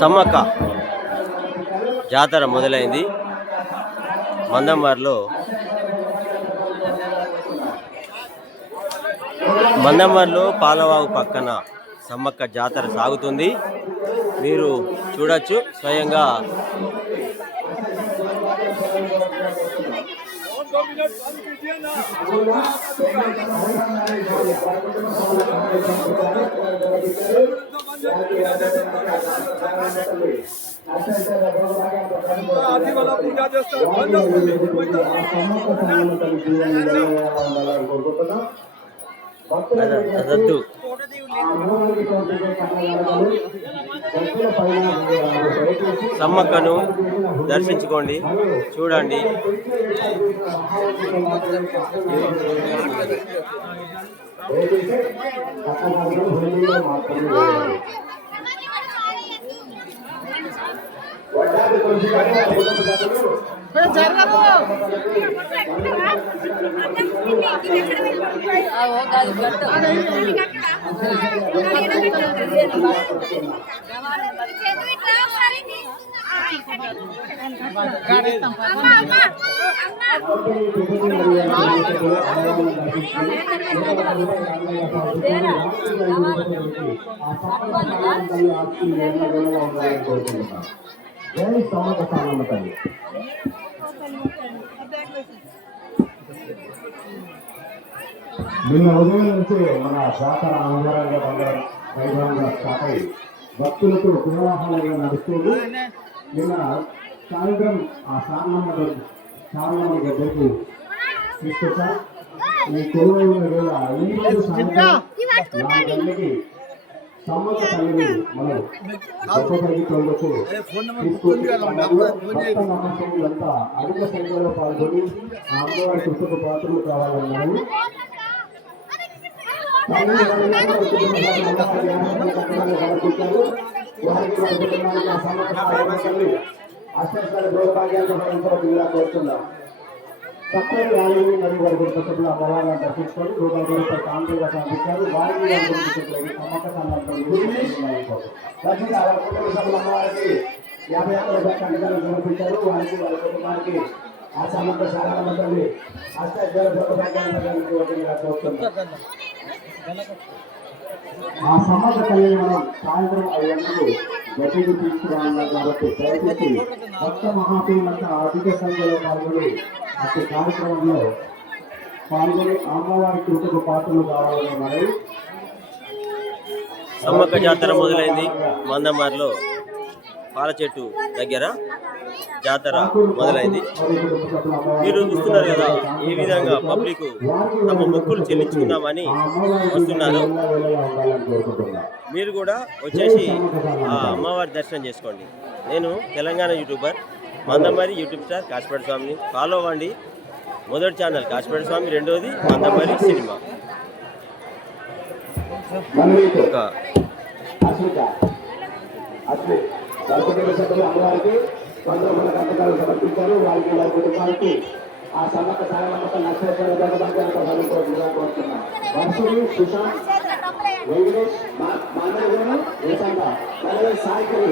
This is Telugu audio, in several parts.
సమ్మక్క జాతర మొదలైంది మందమర్లో పాలవాగు పక్కన సమ్మక్క జాతర సాగుతుంది. మీరు చూడొచ్చు స్వయంగా. అదద్దు సమ్మక్కను దర్శించుకోండి, చూడండి. నిన్న ఉదయం నుంచి మన శాఖ ఆందోళనగా వైభవంగా స్టార్ట్ అయ్యి భక్తులతో పునరాహారంగా నడుస్తుంది. నిన్న సాయంత్రం ఆ సారణమ్మ దగ్గరకు తీసుకొచ్చా. ఈ కొలువై ఉన్న వేళ ఈరోజు సాయంత్రం 4 గంటలకి సమ్మక్క తల్లిని మనం గొప్పపల్లి కొండకు తీసుకొచ్చి అధిక సంఖ్యలో పాల్గొని ఆ అమ్మవారి కృషకు పాత్రలు కావాలన్నారు. అష్టైశ్వర్య భోగభాగ్యాలను జిల్లా కోరుతున్నాం. సప్తై రాజులు మరియు వారి కుటుంబ అమ్మవారిని దర్శించుకొని రూపాయలు కాంతిగా సాధించారు. వారికి సమ్మక్క అమ్మవారికి 50 రూపాయలు సమర్పించారు. వారికి వారి కుటుంబానికి ఆ సమ్మక్క సారమ్మ తల్లి అష్టైశ్వర్య భోగభాగ్యాలను కోరుతున్నాం. ఆ సమ్మక్క తల్లిని మనం సాయంత్రం 5 గంటలకు గట్టికి తీసుకురావాలి కాబట్టి దయచేసి భక్త మహాశయులంతా అధిక సంఖ్యలో పాల్గొని అట్టి కార్యక్రమంలో పాల్గొని అమ్మవారి కృతకు పాత్రలు కావాలని మరి. సమ్మక్క జాతర మొదలైంది మందమార్లో పాల చెట్టు దగ్గర జాతర మొదలైంది. మీరు చూస్తున్నారు కదా ఏ విధంగా పబ్లిక్ తమ మొక్కులు చెల్లించుకుందామని వస్తున్నారు. మీరు కూడా వచ్చేసి ఆ అమ్మవారి దర్శనం చేసుకోండి. నేను Telangana YouTuber Mandamarri YouTube star Kasipet స్వామిని ఫాలో అవ్వండి. మొదటి ఛానల్ కాశీపేట స్వామి, రెండోది మందమరి సినిమా. అమ్మవారికి 100 కంటకాలు సమర్పించారు. వారికి వారి కుటుంబానికి ఆ సమ్మక్క సారమ్మక నష్టపరిహార కోరుతున్నాం. వర్షుడు సుశాంత్ వెంకటేష్ మానవులను ఏకంగా సాయికరి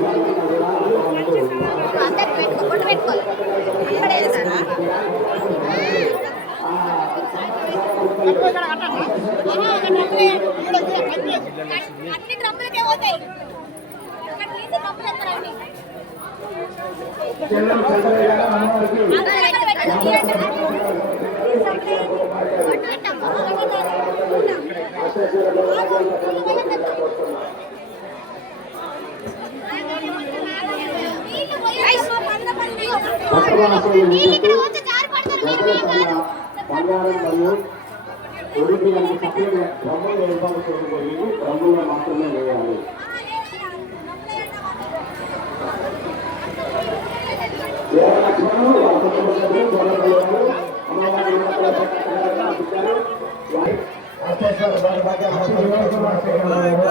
బంగారం మరియు ఉడిపిలాంటి సపరేట్ బ్రహ్మలు ఏర్పాటు చేయబోయి బ్రహ్మలో మాత్రమే వేయాలి.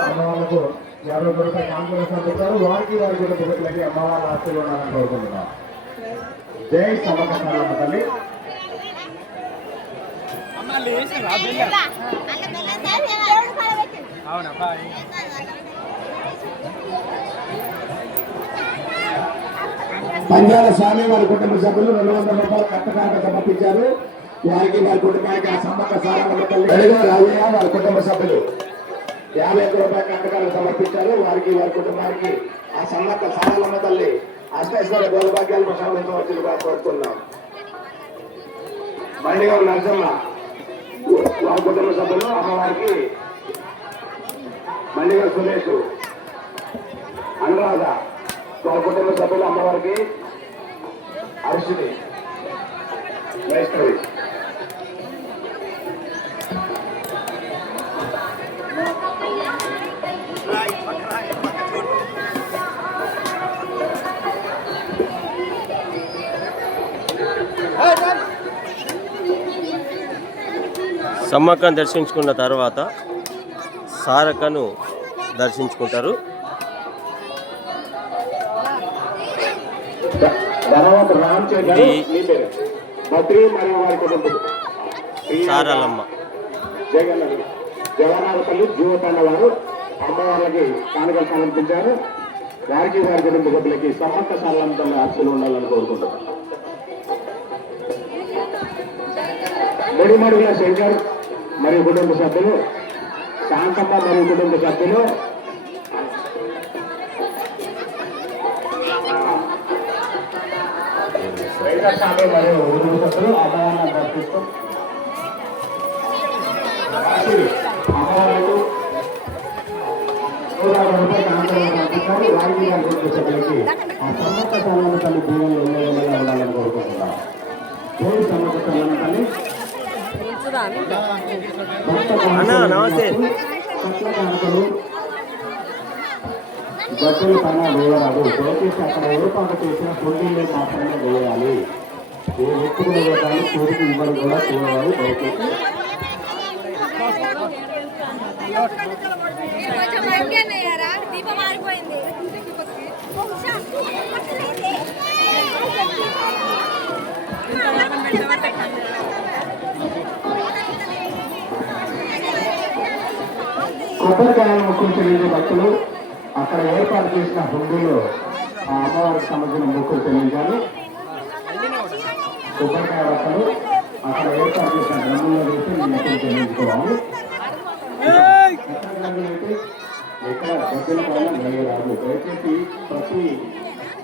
అమ్మవాళ్ళకు 50 రూపాయలు కాంగ్రెస్ పెట్టారు. వారికి వారి కుటుంబాలకి అమ్మవాళ్ళ ఆశీర్వాదాలను కోరుకుంటున్నాం. జై సమ్మక్క సారమ్మ తల్లి. పంజాల స్వామి వారి కుటుంబ సభ్యులు 200 రూపాయలు కట్టకాక సమర్పించారు. వారికి వారి కుటుంబానికి ఆ సమ్మక్క సారమ్మ తల్లి రాజయ్య వారి కుటుంబ సభ్యులు 50 రూపాయలు కట్టకాలు సమర్పించారు. వారికి వారి కుటుంబానికి ఆ సమ్మక్క సారమ్మ తల్లి అష్టైశ్వర్య గోల్భాగ్యాలు ప్రసాదించవచ్చుగా కోరుతున్నాం. బండిగా నరసమ్మ వారి కుటుంబ సభ్యులు అమ్మవారికి బండిగా సురేష్ అనురాధ వారి కుటుంబ సభ్యులు అమ్మవారికి అరిషిని వైష్ణవి సమ్మక్కను దర్శించుకున్న తర్వాత సారక్కను దర్శించుకుంటారు. సారలమ్మ జగన్నాథపల్లి జీవతండ వారు అమ్మవారికి కానుకలు సమర్పించారు. వారికి వారి కుటుంబ సభ్యులకి సమ్మక్క సారలమ్మ తల్లి ఆశలు ఉండాలని కోరుకుంటున్నారు. ముడిమడుగుల శంకర్ మరియు కుటుంబ సభ్యులు, శాంతమ్మ మరియు కుటుంబ సభ్యులు, వెంకటస్వామి మరియు కుటుంబ సభ్యులు అమ్మవారిని దర్శిస్తూ అమ్మవారికి 100 రూపాయలు కానుకలు సమర్పించారు. వారికి వారి కుటుంబ సభ్యులకి ఆ సమ్మక్క సారలమ్మ తల్లి దీవెనలు ఎల్లవేళలా ఉండాలని కోరుకుంటున్నారు. జై సమ్మక్క సారలమ్మ తల్లి. నమస్తే. బట్టలు పైన వేయరాదు. దయచేసి అక్కడ ఏర్పాటు చేసిన పొందిళ్ళు మాత్రమే వేయాలి. ఏ వ్యక్తులు వేయడానికి చూరికి ఇవ్వడం కూడా చేయాలి. దయచేసి కొబ్బరికాయలు మొక్కులు చెల్లించే భక్తులు అక్కడ ఏర్పాటు చేసిన హుండీలో ఆ అమ్మవారికి సంబంధించిన మొక్కులు చెల్లించాలి. కొబ్బరికాయ భక్తులు అక్కడ ఏర్పాటు చేసిన గ్రంథంలో వేసి మీ మొక్కులు చెల్లించుకోవాలి. ఎక్కడ గద్దెల పైన వేయరాదు. దయచేసి ప్రతి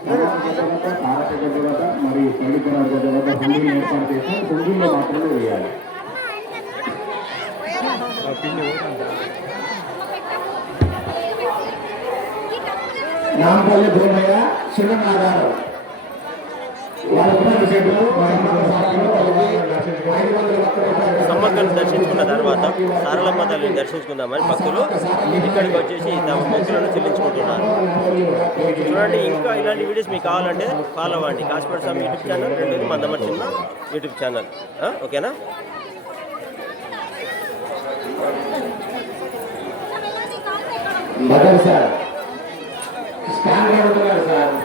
తారక గడ్డ వద్ద మరియు పల్లికర గడ్డ వద్ద హుండీలు ఏర్పాటు చేసిన హుండీలో మాత్రమే వేయాలి. నాంపల్లి భూమయ్య చిన్ననాగారు సమ్మక్కను దర్శించుకున్న తర్వాత సారలమ్మ తల్లిని దర్శించుకుందామని భక్తులు ఇక్కడికి వచ్చేసి తమ మొక్కులను చెల్లించుకుంటున్నారు. చూడండి, ఇంకా ఇలాంటి వీడియోస్ మీకు కావాలంటే ఫాలో అవ్వండి. కాశీపేట స్వామి యూట్యూబ్ ఛానల్, రెండోది మందమరి చిన్న యూట్యూబ్ ఛానల్. ఓకేనా? సార్ సార్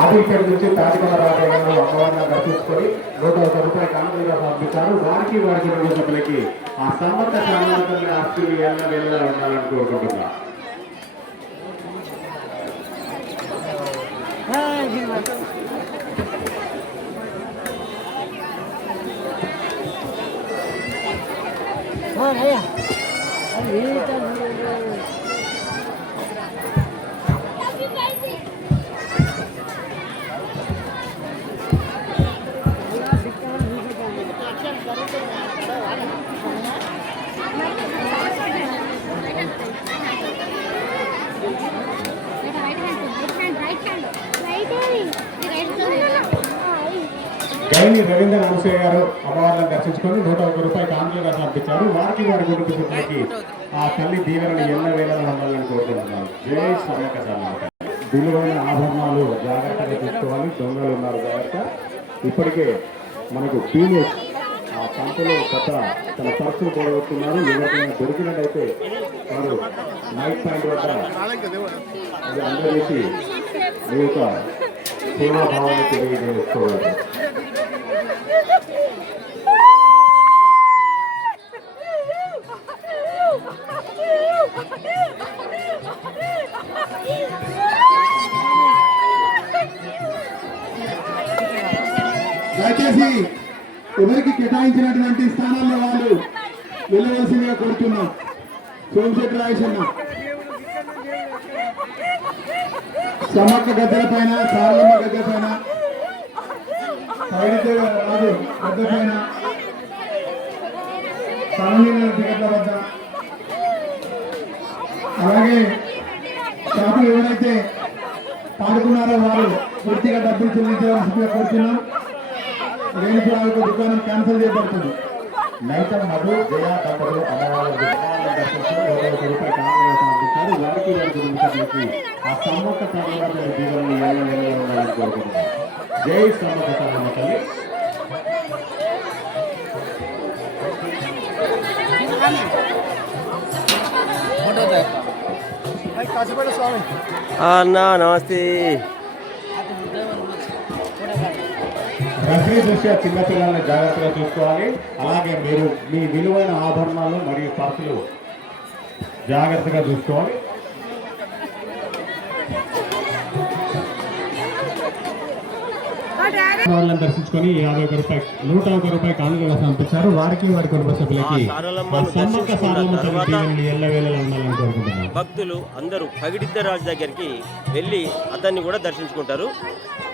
ఆదిత్య నుంచి తాటికొండ రాజయ్యను అమ్మవారిని దర్శించుకొని 101 రూపాయలు కానుకలుగా పంపించారు. వారికి వారి కుటుంబ సభ్యులకి ఆ సమ్మక్క సారలమ్మ తల్లి ఆస్తులు ఎల్లవేళలా ఉండాలని కోరుకుంటున్నా. జైని రవీంద్ర అనసూయ గారు అమ్మవారిని దర్శించుకొని 101 రూపాయలు కానుకలుగా సమర్పించారు. వారికి వారి కుటుంబ సభ్యులకి ఆ తల్లి దీవెనలు ఎల్లవేళలా ఉండాలని కోరుకుంటున్నాను. జై సమ్మక్క సారలమ్మ. విలువైన ఆభరణాలు జాగ్రత్తగా తీసుకోవాలి. దొంగలు ఉన్నారు జాగ్రత్త. ఇప్పటికే మనకు టీనేజ్ ఆ సంతలో కొత్త తన పర్సులు పోగొట్టున్నారు. ఎవరికైనా దొరికినట్టయితే వారు నైట్ పాయింట్ వద్ద అది అందజేసి మీ యొక్క సేవా భావాన్ని తెలియజేసుకోవాలి. దయచేసి ఎవరికి కేటాయించినటువంటి స్థానాల్లో వాళ్ళు వెళ్ళవలసిందిగా కోరుతున్నాం. సోమశెట్టి రాజేశన్న సమక్క గద్దెల పైన, సారలమ్మ గద్దె పైన, సైనిక రాజు గద్దె పైన, సామూహిక టికెట్ల వద్ద, అలాగే షాపులు ఎవరైతే పాడుకున్నారో వారు పూర్తిగా డబ్బులు చెల్లించవలసిందిగా కోరుతున్నాం. రేణుకు దుకాణం క్యాన్సిల్ చేయబడుతుంది. నైతం మధు జయ దంపతులు అమ్మవారి దర్శించి రూపాయలు అందించారు. వారికి వారి కుటుంబీకులకి ఆ సమ్మక్క సారలమ్మ జీవనాన్ని ఏళ్ళ ఉండాలని కోరుకుంటున్నారు. జై సమ్మక్క సారలమ్మ తల్లి. అన్న నమస్తే. రద్దీ దృష్ట్యా చిన్నపిల్లల్ని జాగ్రత్తగా చూసుకోవాలి. అలాగే మీరు మీ విలువైన ఆభరణాలు మరియు పర్సులు జాగ్రత్తగా చూసుకోవాలి. వాళ్ళని దర్శించుకొని 51 రూపాయలు 101 రూపాయలు కానుకగా సమర్పించారు. వారికి వారి కుటుంబ సభ్యులకి సమ్మక్క సారలమ్మ తల్లి ఎల్లవేళలా ఉండాలని కోరుకుంటున్నాను. భక్తులు అందరూ పగిడిద్దరాజు దగ్గరికి వెళ్ళి అతన్ని కూడా దర్శించుకుంటారు.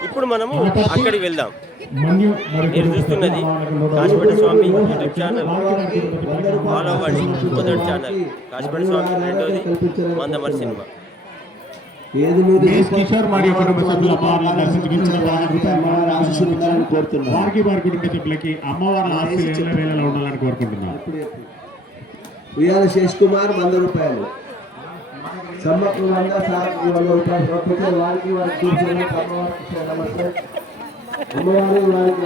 ఇప్పుడు మనము అక్కడికి వెళ్దాం. మీరు చూస్తున్నది కాశీపేట స్వామి యూట్యూబ్ ఛానల్. ఫాలో అవ్వండి. మొదటి ఛానల్ కాశీపేట స్వామి, రెండోది మందమరి సినిమా. కిషోర్ మరియు కుటుంబ సభ్యుల అమ్మవారిని దర్శించుకున్న వారికి వారి కుటుంబ సభ్యులకి అమ్మవారి ఆశీస్సులు ఎల్లవేళలా ఉండాలని కోరుకుంటున్నాను. ఉయ్యాల శేష్ కుమార్ 100 రూపాయలు, సమ్మకు 100, సార్కు 100 రూపాయలు సమర్పించారు. వారికి వారి కూర్చొని అమ్మవారికి నమస్తే. అమ్మవారి వారికి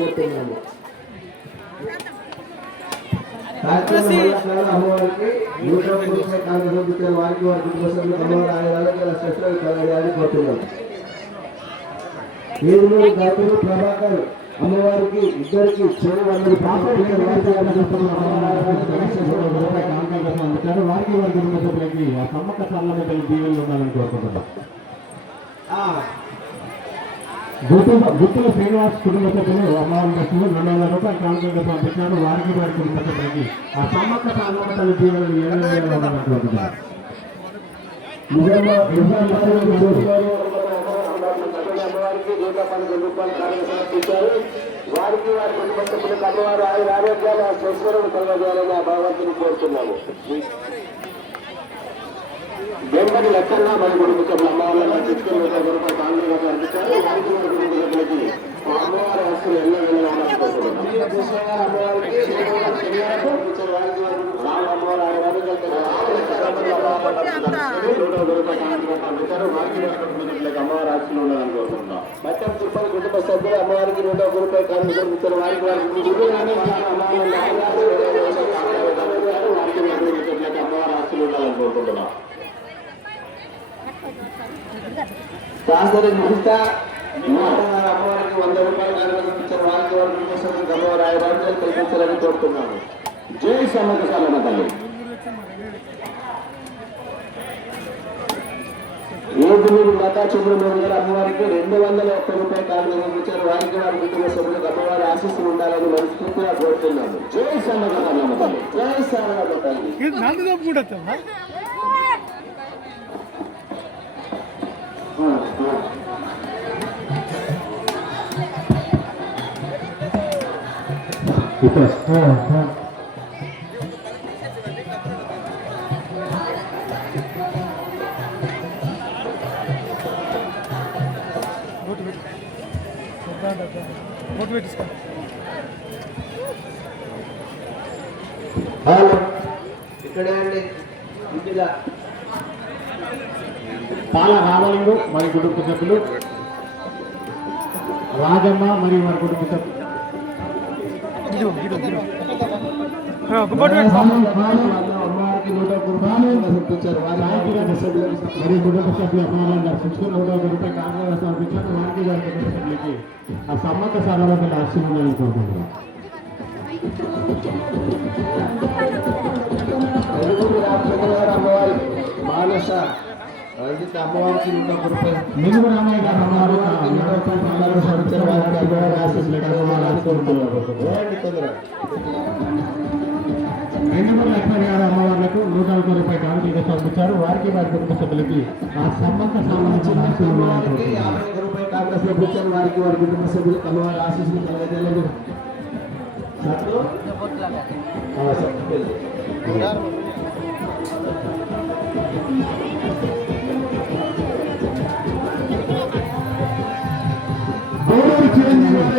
కోరుతున్నాను. అమ్మవారికి 100 రూపాయలు సమర్పించారు. వారికి వారి కుటుంబ సభ్యులు అమ్మవారి ఆలయాలు శస్త్రాలు కలగాలని కోరుతున్నాను. 7 గౌతమ్ ప్రభాకర్ అమ్మవారికి ఇద్దరికి చెడు 100 రూపాయలు వారికి వారి కుటుంబ సభ్యులకి ఆ సమ్మక్క సారలమ్మ తల్లి దీవెనలు ఉండాలని కోరుకుంటున్నాం. గుత్తుల శ్రీనివాస్ కుటుంబ సభ్యులు అమ్మవారి దర్శనం 200 రూపాయలు కానుకగా పంపించారు. వారికి వారి కుటుంబ సభ్యులకి ఆ సమ్మక్క సారలమ్మ తల్లి దీవెనలు ఏళ్ళవేళలా ఉండాలని కోరుకుంటున్నారు. అమ్మవారికి 112 రూపాయలు కానుక సమర్పించారు. వారికి వారి కుటుంబ సభ్యులకు అమ్మవారు ఆరోగ్యాలు స్వస్వరం కలగాలని ఆ భగవంతుని కోరుతున్నాము. వెంకటి లెక్కన మన కుటుంబ సభ్యులు అమ్మవారిని తెచ్చుకుని 100 రూపాయలు కానుకగా సమర్పించారు. వారికి వారి కుటుంబ సభ్యులకి అమ్మవారి ఆస్తులు ఎల్లవేళలా అమ్మవారికి అమ్మవారి ఆస్తులు ఉండాలని కోరుకుంటున్నాం. మట్టం తిరుపతి కుటుంబ సభ్యులు అమ్మవారికి 101 రూపాయలు కానుక సమర్పించారు. వారికి వారి అమ్మవారి ఆస్తులు ఉండాలని కోరుకుంటున్నాం. శాస్త్రి ముగిస్తా అమ్మవారికి 100 రూపాయలు కానుక సమర్పించారు. వారికి వారి కుటుంబ సభ్యులకు అమ్మవారి ఆయురాజ్యాలు కల్పించాలని కోరుతున్నాము. జై సమ్మక్క సారలమ్మ తల్లి. ఏడునూరు లతా చంద్రమోహన్ గారు అమ్మవారికి 201 రూపాయలు కానుక సమర్పించారు. వారికి వారి కుటుంబ సభ్యులకు అమ్మవారి ఆశీస్సులు ఉండాలని మనస్ఫూర్తిగా కోరుతున్నాము. జై సమ్మక్క సారలమ్మ తల్లి. జై సారలమ్మ తల్లి. ఇక్కడే అండి ఇంటిగా పాల రామలింగు మరియు కుటుంబ సభ్యులు, రాజమ్మ మరియు వారి కుటుంబ సభ్యులు అమ్మవారికి వారికి 100 రూపాయలు సమర్పించారు. మరి కుటుంబ సభ్యులు అమ్మవారిని దర్శించుకుని 100 రూపాయలు కానుకగా సమర్పించారు. వారికి వారి కుటుంబ సభ్యులకి ఆ సమ్మక్క సారలమ్మల ఆశీర్వాదాలు కోరుకుంటున్నాం. అమ్మవారి మానస అమ్మవారికి 100 రూపాయలు మిగులు రామయ్య గారు అమ్మవారు 100 రూపాయలు కానుకగా సమర్పించారు. వారికి అమ్మవారి ఆశీస్సులు కోరుకుంటున్నారు. రెండుమూరు లక్ష్మణ్ గారు అమ్మవార్లకు 101 రూపాయలు కానుకలుగా సమర్పించారు. వారికి వారి కుటుంబ సభ్యులకి ఆ సమ్మక్క సంబంధించిన ఆశీర్వాదాలు 51 రూపాయలు కాంగ్రెస్ సమర్పించారు. వారికి వారి కుటుంబ సభ్యులకు అమ్మవారి ఆశీస్సులు కలగజేయాలని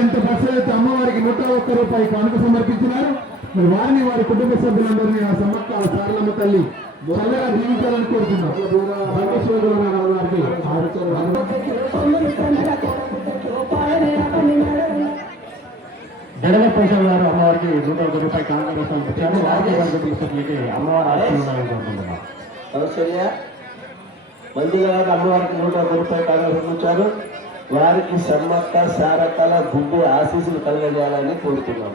ఎంత బస్సు అమ్మవారికి 101 రూపాయలు కానుక సమర్పించినారు. మరి వారిని వారి కుటుంబ సభ్యులందరినీ ఆ సమ్మక్క ఆ సారలమ్మ తల్లి చల్లగా జీవించాలని కోరుతున్నాం. జగన్ ప్రసాద్ గారు అమ్మవారికి 101 రూపాయలు కానుక సమర్పించారు. వారికి వారి కుటుంబ సభ్యులకి అమ్మవారి ఆశీర్వాదాలు కోరుకుంటున్నాం. కౌశల్య మందిగా అమ్మవారికి 101 రూపాయలు కాంగ్రెస్ సమర్పించారు. వారికి సమ్మక్క సారక్కల గుడ్డు ఆశీస్సులు కలగజేయాలని కోరుతున్నాం.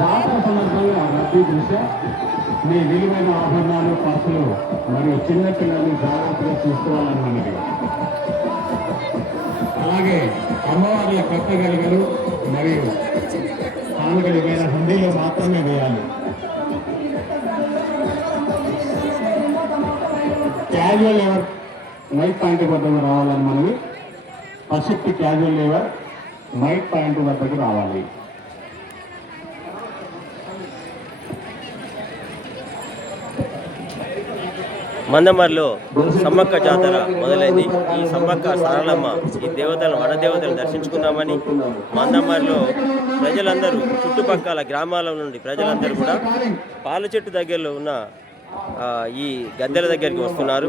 జాతర సందర్భంగా రద్దీ దృష్ట్యా మీ విలువైన ఆభరణాలు పర్సులు మరియు చిన్న పిల్లల్ని జాగ్రత్తగా చూసుకోవాలని మనకి. అలాగే అమ్మవార్ల కొత్త గలిగలు మరియు కానుకలిపైన హుండీలో మాత్రమే వేయాలి. క్యాజువల్ లేవర్ మైక్ పాయింట్ వద్దకు రావాలని మనవి. పసిఫిక్ క్యాజువల్ లేవర్ మైక్ పాయింట్ వద్దకు రావాలి. మందమర్లో సమ్మక్క జాతర మొదలైంది. ఈ సమ్మక్క సారలమ్మ ఈ దేవతలను వనదేవతలను దర్శించుకుందామని మందమర్లో ప్రజలందరూ చుట్టుపక్కల గ్రామాల నుండి ప్రజలందరూ కూడా పాల చెట్టు దగ్గరలో ఉన్న ఈ గద్దెల దగ్గరికి వస్తున్నారు.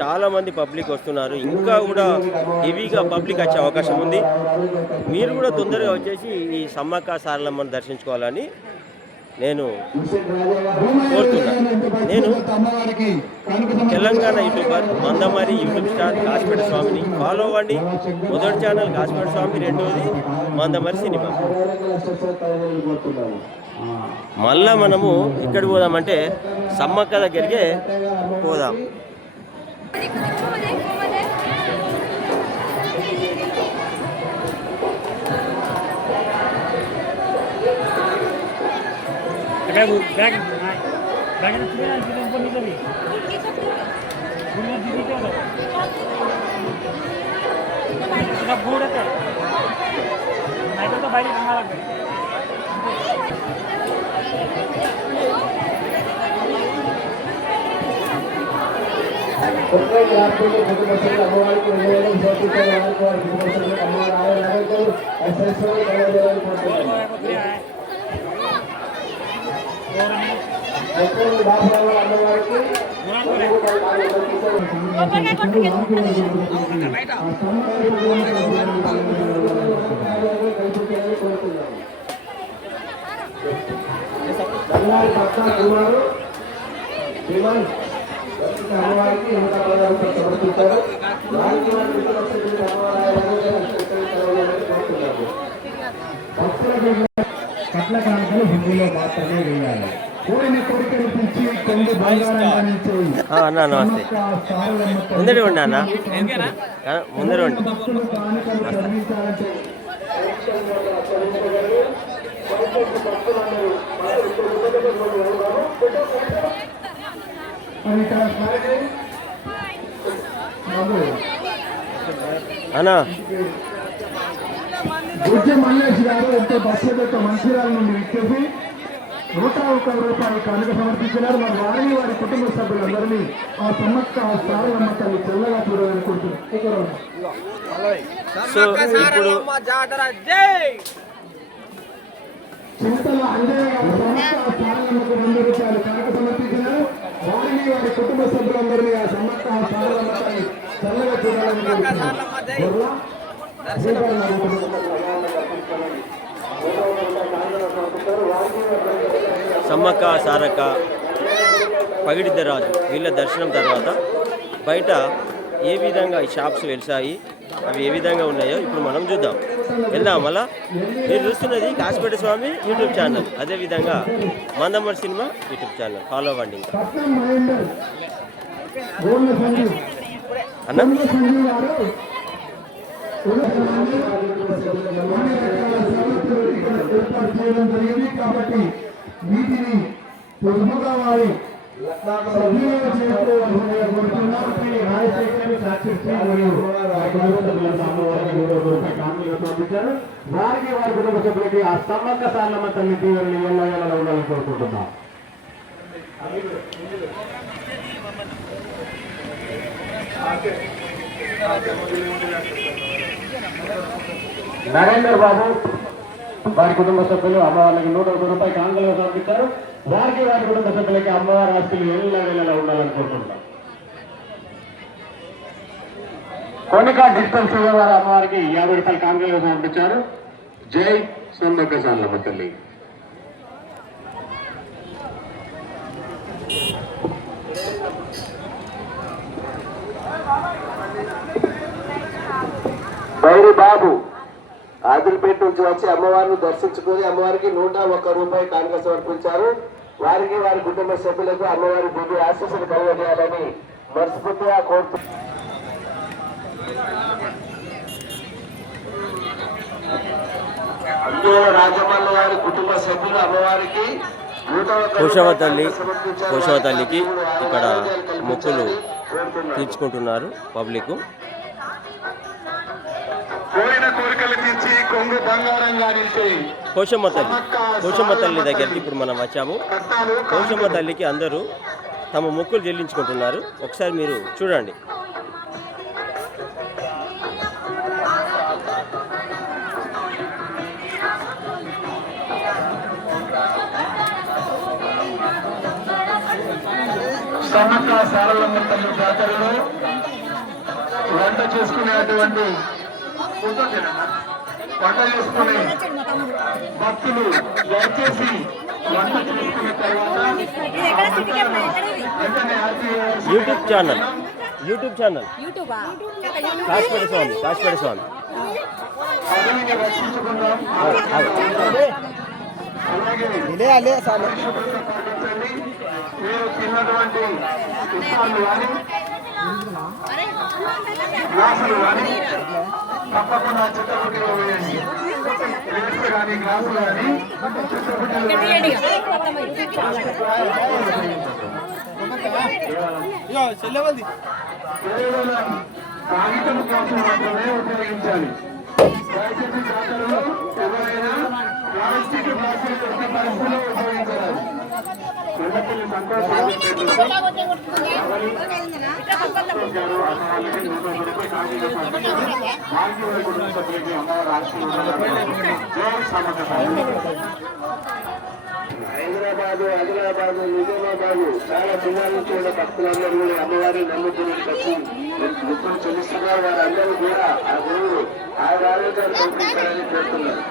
చాలామంది పబ్లిక్ వస్తున్నారు. ఇంకా కూడా హెవీగా పబ్లిక్ వచ్చే అవకాశం ఉంది. మీరు కూడా తొందరగా వచ్చేసి ఈ సమ్మక్క సారలమ్మను దర్శించుకోవాలని నేను కోరుతున్నాను. నేను Telangana YouTuber Mandamarri YouTube star Kasipet స్వామిని ఫాలో అవ్వండి. మొదటి ఛానల్ కాశీపేట స్వామి, రెండోది మందమరి సినిమా. మళ్ళా మనము ఎక్కడికి పోదామంటే సమ్మక్క దగ్గరికే పోదాం. అమ్మవారికి సమర్పించారు. కట్ల కానుకలు హిందీలో మాత్రమే వేయాలి. కోరిన కోరికలు పిలిచి కొంగు బంగారంగా నమస్తే. ముందరే ఉండి అన్న, ముందరే ఉండి. అన్నా గుజ్జ మల్లేష్ గారు ఎంతో బస్సు మంచిర్యాల నుండి విచ్చేసి 101 రూపాయలు కానుక సమర్పించినారు. మరి వారిని వారి కుటుంబ సభ్యులందరినీ ఆ సమ్మక్క సారలమ్మ తల్లి చల్లగా చూడాలనుకుంటున్నారు. చింతల అంజయ్య గారు సమ్మక్క సారలమ్మకు 100 రూపాయలు కానుక సమర్పించినారు. వారిని వారి కుటుంబ సభ్యులందరినీ ఆ సమ్మక్క సారలమ్మ తల్లి చల్లగా చూడాలనుకుంటున్నారు. సమ్మక్క సారక్క పగిడిద్దరాజు వీళ్ళ దర్శనం తర్వాత బయట ఏ విధంగా ఈ షాప్స్ వెలిసాయి, అవి ఏ విధంగా ఉన్నాయో ఇప్పుడు మనం చూద్దాం. వెళ్దాం. మళ్ళా మీరు చూస్తున్నది కాశీపేట స్వామి యూట్యూబ్ ఛానల్, అదేవిధంగా Mandamarri cinema YouTube channel follow అవ్వండి. ఇంకా అన్న కాబట్టి వీటిని పొదుపుగా వారి వారికి వారి కుటుంబ సభ్యులకి ఆ సమ్మక్క సారలమ్మ తల్లి దీవెనలు ఎల్లవేళలా ఉండాలని కోరుకుంటున్నాం. నరేందర్ బాబు వారి కుటుంబ సభ్యులు అమ్మవారికి 101 రూపాయలు కానుకలుగా సమర్పించారు. వారికి వారి కుటుంబ సభ్యులకి అమ్మవారి ఆస్తులు ఎల్లవేళలా ఉండాలని కోరుకుంటున్నాం. కొనికా డిజిటల్ సేవ వారి అమ్మవారికి 50 రూపాయలు కానుకలుగా సమర్పించారు. జై సమ్మక్క సారలమ్మ తల్లి. బైరి బాబు ఆదిల్పేట నుంచి వచ్చి అమ్మవారిని దర్శించుకుని అమ్మవారికి 101 రూపాయలు కానుక సమర్పించారు. వారికి వారి కుటుంబ సభ్యులకు అమ్మవారి దివ్య ఆశీస్సులు కలుగజేయాలని మనస్ఫూర్తిగా కోరుతున్నారు. రాజమల్ల వారి కుటుంబ సభ్యులు అమ్మవారికి కోశవ తల్లికి ఇక్కడ మొక్కులు తీర్చుకుంటున్నారు పబ్లిక్. కోరిన కోరికలు తీర్చి కొంగు బంగారంగా నిలిచి కోశమ్మ తల్లి దగ్గరికి ఇప్పుడు మనం వచ్చాము. కోశమ్మ తల్లికి అందరూ తమ మొక్కులు చెల్లించుకుంటున్నారు. ఒకసారి మీరు చూడండి. సమ్మక్క సారలమ్మ తల్లి జాతరలో వంట చేసుకునేటువంటి భక్తులు దయచేసి వంట చేసుకున్న తర్వాత యూట్యూబ్ ఛానల్ కాశీపేట స్వామి పదవిని రక్షించుకుందాం. మీరు తిన్నటువంటి పుష్పాలు కానీ గ్లాసులు కానీ తప్పకుండా చిత్తపుట్టిలో వేయండి. ప్లేట్స్ కానీ గ్లాసులు కానీ కేవలం కాగితం కోసం మాత్రమే ఉపయోగించాలి. దయచేసి జాతరలో ఎవరైనా ప్లాస్టిక్ గ్లాసులు ఎట్టి పరిస్థితుల్లో ఉపయోగించాలి. పిల్లపిల్లి సంతోషాలు హైదరాబాదు, ఆదిలాబాదు, నిజామాబాదు చాలా జిల్లాల నుంచి ఉన్న భక్తులందరూ కూడా అమ్మవారిని నమ్ముకుని వచ్చి ముక్కులు చెల్లిస్తున్నారు. వారందరూ కూడా ఆ దేవుడు ఆ ఆరోగ్యాలు కల్పించాలని కోరుతున్నారు.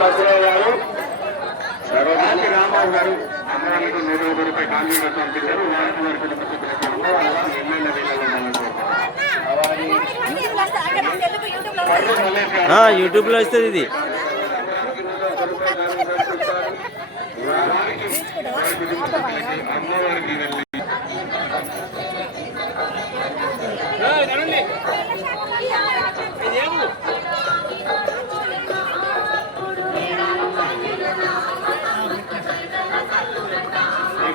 భద్రయ్య గారు, సర్వదాంతి రాంబాబు గారు అమ్మవారికి 101 రూపాయలు కానుకగా పంపించారు. వారికి వారి కుటుంబ సభ్యులకు అమ్మవారి ఎమ్మెల్యే యూట్యూబ్లో వస్తుంది ఇది.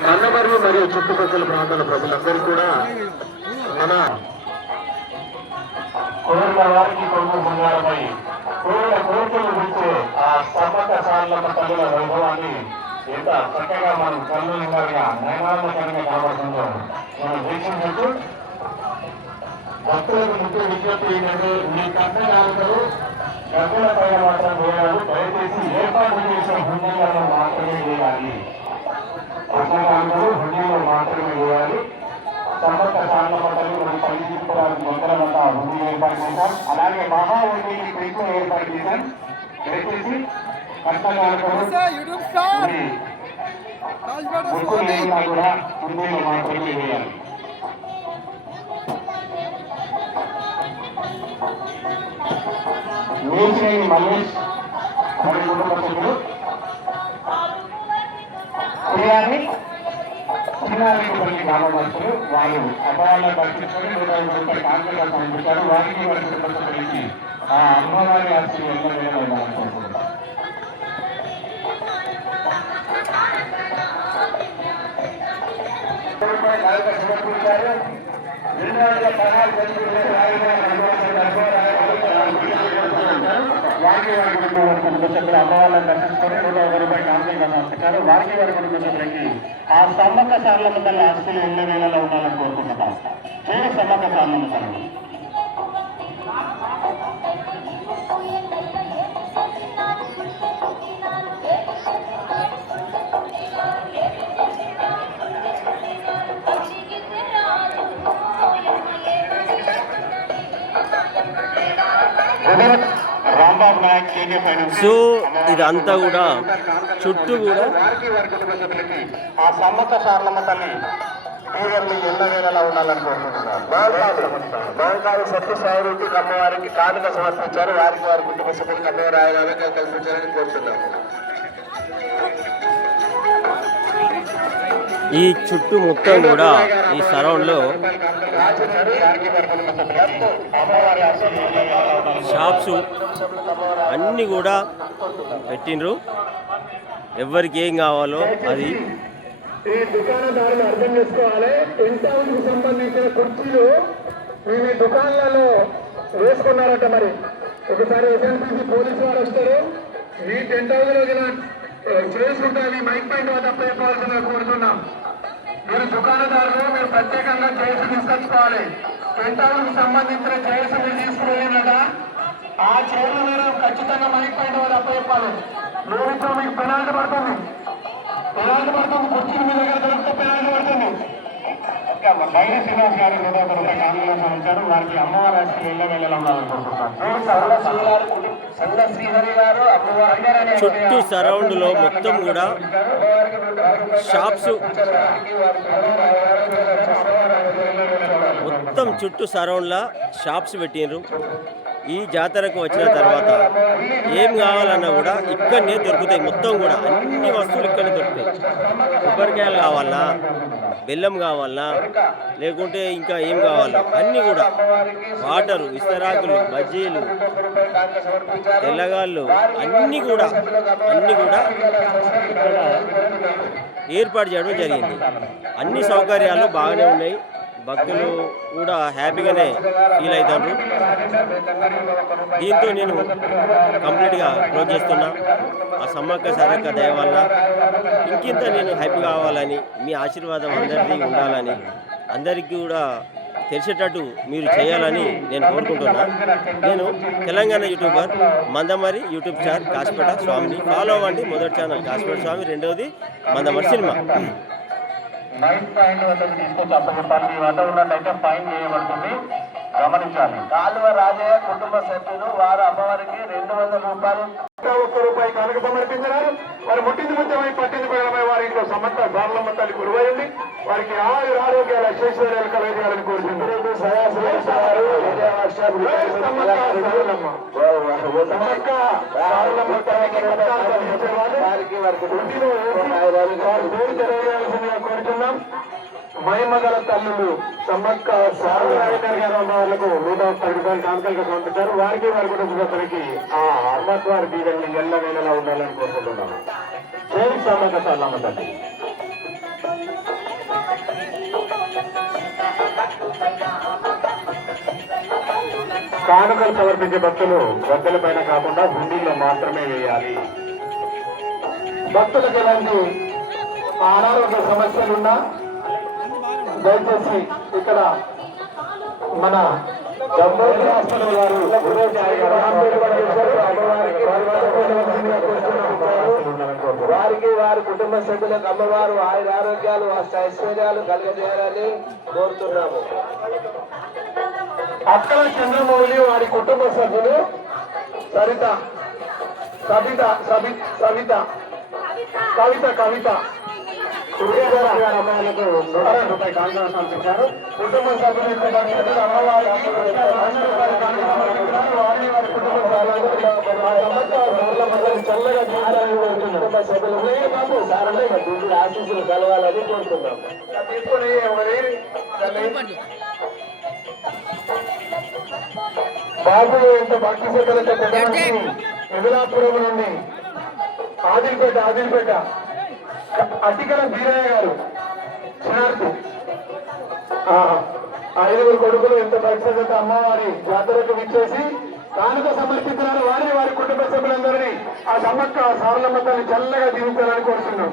మందమర్రి మరియు చుట్టుపక్కల ప్రాంతాల ప్రజలందరూ కూడా మన కోరిన వారికి కొంగు బంగారమై కోరిన కోరికలు గురించే ఆ సమ్మక్క సారలమ్మ తల్లుల వైభవాన్ని ఎంత చక్కగా మనం కళ్ళుగా నయనాత్మకంగా కనబడుతుందో మనం వీక్షించవచ్చు. భక్తులకు ముఖ్య విజ్ఞప్తి ఏంటంటే మీ కట్టడాలు గద్దెల పైన మాత్రం వేయాలి. దయచేసి ఏర్పాటు చేసిన హుండీలను మాత్రమే వేయాలి. హుండీలో మాత్రమే వేయాలి. సమ్మక్క సారలమ్మ తల్లి పది తీసుకోవడానికి మొదలమంతా హుండీ ఏర్పాటు చేశాం. అలాగే మహా హుండీకి పెంకు ఏర్పాటు చేశాం. దయచేసి ముక్కు లేకుండా కూడా హుండీలో మాత్రమే వేయాలి. మేసినేని మహేష్ మరి కుటుంబ సభ్యులు ప్రియాన్ని చిన్నారెడ్డిపల్లి గ్రామవాసులు వారు అభావాలను దర్శించుకొని 150 రూపాయల కానుకగా సమర్పించారు. వారికి వారి కుటుంబ సభ్యులకి ఆ అమ్మవారి ఆశలు ఎన్నో అనుకుంటున్నారు. సమర్పించారు. వారికి వారి కుటుంబ సభ్యులు అమ్మవాళ్ళని దర్శించుకొని 150 రూపాయల కానుకగా సమర్పించారు. వారికి వారి కుటుంబ సభ్యులకి ఆ సమ్మక్క సార్లమ్మ తల్లి ఆస్తులు ఎన్న వేళలో ఉండాలని కోరుకుంటున్నాం. సమ్మక్క సార్లమ్మ తల్లి రాంబాబు నాయక్ కేకే ఫైనాన్స్. సో ఇదంతా కూడా చుట్టూ కూడా ఆ సమ్మక్క సారలమ్మ తల్లి తీగల్ని ఎల్లవేళలా ఉండాలని కోరుకుంటున్నారు. బహుకాలు సత్యసాయిరెడ్డి అమ్మవారికి కానుక సమర్పించారు. వారికి వారి కుటుంబ సభ్యులకు అమ్మవారి ఆయురాలను కల్పించాలని కోరుతున్నాము. ఈ చుట్టూ మొత్తం కూడా ఈ సరౌండ్లో షాప్స్ అన్నీ కూడా పెట్టిండ్రు. ఎవరికి ఏం కావాలో అది. ఈ దుకాణదారులు అర్థం చేసుకోవాలి. టెంట్ హౌస్కి సంబంధించిన కుర్చీలు మేము ఈ దుకాణాలలో వేసుకున్నారట. మరి ఒకసారి ఎస్ఎన్పిసి పోలీసు వారు వస్తారు. ఈ టెంట్ హౌస్లో చేసుకుంటారు. మైక్ పాయింట్ వద్ద చెప్పాల్సిన కోరుతున్నాం. మీరు దుకాణదారులు మీరు ప్రత్యేకంగా చేసి తీసుకొచ్చుకోవాలి. టెంట్ హౌస్కి సంబంధించిన చేసి మీరు తీసుకువెళ్ళినదా ఆ చైర్ల మీద ఖచ్చితంగా మైక్ పాయింట్ వద్ద చెప్పాలి. లేనితో మీకు పెనాల్టీ పడుతుంది. కుర్చీల మీద దగ్గర దొరికితే పెనాల్టీ పడుతుంది. బైరి శ్రీనివాస్ గారు 150 రూపాయల కానుకగా సమర్పించారు. వారికి అమ్మవారి ఆశలు ఎల్లవేళలా ఉండాలనుకుంటున్నారు. చుట్టూ సరౌండ్ లో మొత్తం కూడా షాప్స్, మొత్తం చుట్టూ సరౌండ్ లా షాప్స్ పెట్టిండ్రు. ఈ జాతరకు వచ్చిన తర్వాత ఏం కావాలన్నా కూడా ఇక్కడనే దొరుకుతాయి. మొత్తం కూడా అన్ని వస్తువులు ఇక్కడనే దొరుకుతాయి. కొబ్బరికాయలు కావాలన్నా, బెల్లం కావాలన్నా, లేకుంటే ఇంకా ఏం కావాలన్నా అన్నీ కూడా, వాటరు, ఇస్తరాకులు, బజ్జీలు, తెల్లగాళ్ళు అన్నీ కూడా ఇక్కడ ఏర్పాటు చేయడం జరిగింది. అన్ని సౌకర్యాలు బాగానే ఉన్నాయి. భక్తులు కూడా హ్యాపీగానే ఫీల్ అవుతారు. దీంతో నేను కంప్లీట్గా క్లోజ్ చేస్తున్నా. ఆ సమ్మక్క సారక్క దయ వల్ల ఇంకింత నేను హ్యాపీ కావాలని, మీ ఆశీర్వాదం అందరికీ ఉండాలని, అందరికీ కూడా తెలిసేటట్టు మీరు చేయాలని నేను కోరుకుంటున్నా. నేను Telangana YouTuber Mandamarri YouTube star Kasipet స్వామిని ఫాలో అవ్వండి. మొదటి ఛానల్ కాశీపేట స్వామి, రెండవది మందమరి సినిమా. మైక్ పాయింట్ వద్దకు తీసుకొచ్చి అప్పచెప్పాలి. మీ వద్ద ఉన్నట్టయితే ఫైన్ చేయబడుతుంది, గమనించాలి. కాలువ రాజయ్య కుటుంబ సభ్యులు వారు అమ్మవారికి 200 రూపాయలు 1 రూపాయి కనుక సమర్పించినారు. వారు ముట్టింది ముత్యమై పట్టింది పెరగమై వారి ఇంట్లో సమ్మక్క సారలమ్మ తల్లి గురువైంది. వారికి ఆరోగ్యాల ఐశ్వర్యాలు కలగజేయాలని కోరుకుంటున్నారు. కోరుతున్నాం. మహిమగల తల్లులు సమ్మక్క సారలకు 110 రూపాయలు కానుకలుగా పంపించారు. వారికి వారి కుటుంబసభ్యులకి ఆ అమ్మవారి దీవెనలు ఎల్లవేళలా ఉండాలని కోరుకుంటున్నాము. జై సమ్మక్క సారలమ్మ తల్లి. కానుకలు సమర్పించే భక్తులు గద్దెల పైన కాకుండా హుండీలో మాత్రమే వేయాలి. భక్తులకు ఎలాంటి అనారోగ్య సమస్యలున్నా దయచేసి ఇక్కడ మన జంబోజీ హాస్పిటల్ వారు వారికి వారి కుటుంబ సభ్యులకు అమ్మవారు ఆయుర ఆరోగ్యాలు ఐశ్వర్యాలు కలుగజేయాలని కోరుతున్నాము. అక్కల చంద్రమౌళి వారి కుటుంబ సభ్యులు సరిత సబిత సవిత కవిత కవిత అమ్మాయిలకు రూపాయలు కానుకలు సమర్పించారు. కుటుంబ సభ్యులు అమ్మవారి వారి కుటుంబ చల్లగా కుటుంబ సభ్యులు ఆశీస్సులు కలవాలని కోరుతున్నాం. తీసుకుని బాబు ఎంత భక్తి శ్రద్ధలతో ఎదులాపురం నుండి ఆదిల్పేట అటికల బీరయ్య గారు చిన్నార్పు 5 కొడుకులు ఎంత భక్తి అమ్మవారి జాతరకు విచ్చేసి కానుక సమర్పించాలని వారి కుటుంబ సభ్యులందరినీ ఆ సమ్మక్క సారలమ్మ తల్లి చల్లగా దీవించాలని కోరుతున్నాం.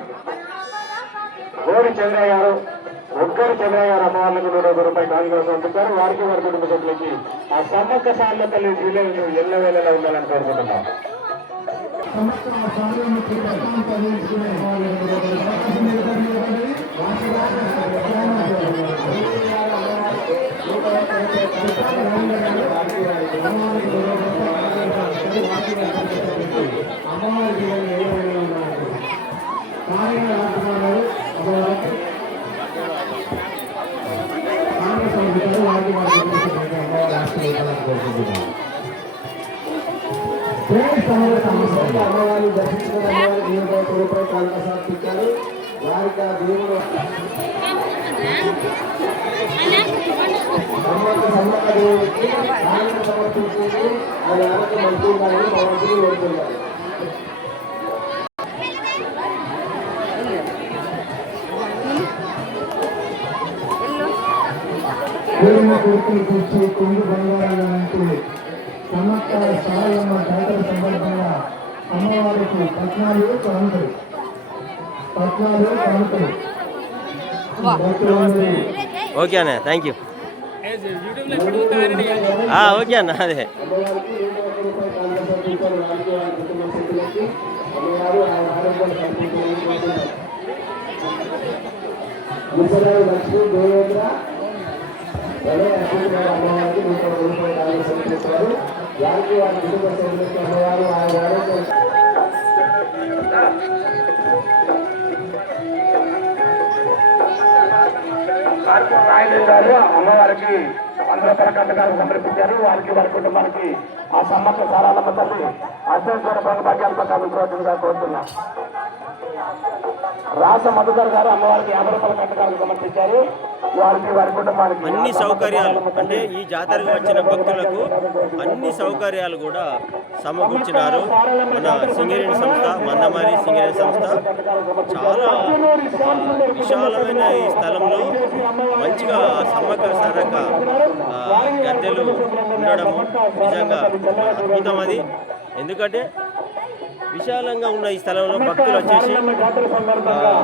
గోడి చంద్రయ్య గారు అమ్మవార్లకు 100 రూపాయలు కానుకలు సమర్పించారు. వారి కుటుంబ సభ్యులకి ఆ సమ్మక్క సారల తల్లి జిల్లాలు ఎల్లవేళలా ఉండాలని కోరుకుంటున్నాం. అమ్మవారిని దర్శించుకుని అమ్మవారికి 100 రూపాయలు కానుక సమర్పించారు. వారికి ఆ దేవుడు సమ్మక్క దేవుడికి కానుక సమర్పించేసి ఆయన ఆరోగ్యం మంచి ఉండాలని భగవంతుని కోరుతున్నారు. కోరికలు తెచ్చి కొంగు బంగారాలంటూ సమ్మక్క సారలమ్మ జాతర సందర్భంగా అమ్మవారికి పట్నాలు కానుకలు ఓకే అన్న, థ్యాంక్ యూ. ఓకే అన్న, అదే లక్ష్మీ దేవేంద్ర అమ్మవారికి 100 రూపాయలు సమర్పించారు. వారికి వారి కుటుంబ సభ్యులకి అమ్మవారు అమ్మవారికి 100 కట్టకాలు సమర్పించారు. వారికి వారి కుటుంబానికి ఆ సమ్మక్క సారాలమ్మ తల్లి అష్టేశ్వర భాగ్యాలు ప్రకాశించవలసిందిగా కోరుతున్నాం. రాస మధుకర్ గారు అమ్మవారికి 50 రూపాయల కట్టకాలు సమర్పించారు. వారికి వారి కుటుంబానికి అన్ని సౌకర్యాలు అంటే ఈ జాతరకు వచ్చిన భక్తులకు అన్ని సౌకర్యాలు కూడా సమకూర్చినారు. మన సింగరేణి సంస్థ, మందమారి సింగరేణి సంస్థ చాలా విశాలమైన ఈ స్థలంలో మంచిగా సమ్మక్క సారక్క గద్దెలు ఉండడము నిజంగా అద్భుతం. అది ఎందుకంటే విశాలంగా ఉన్న ఈ స్థలంలో భక్తులు వచ్చేసి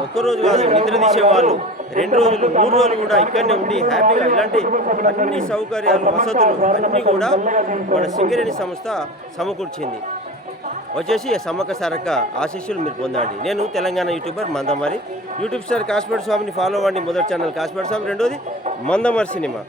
ఒక్కరోజు కాదు, నిద్ర తీసేవాళ్ళు 2 రోజులు 3 రోజులు కూడా ఇక్కడనే ఉండి హ్యాపీగా ఇలాంటి అన్ని సౌకర్యాలు వసతులు అన్నీ కూడా మన సింగరేణి సంస్థ సమకూర్చింది. వచ్చేసి సమ్మక్క సారక్క ఆశీస్సులు మీరు పొందండి. నేను Telangana YouTuber Mandamarri. YouTube star Kasipet స్వామిని ఫాలో అవ్వండి. మొదటి ఛానల్ కాశీపేట స్వామి, రెండోది మందమారి సినిమా.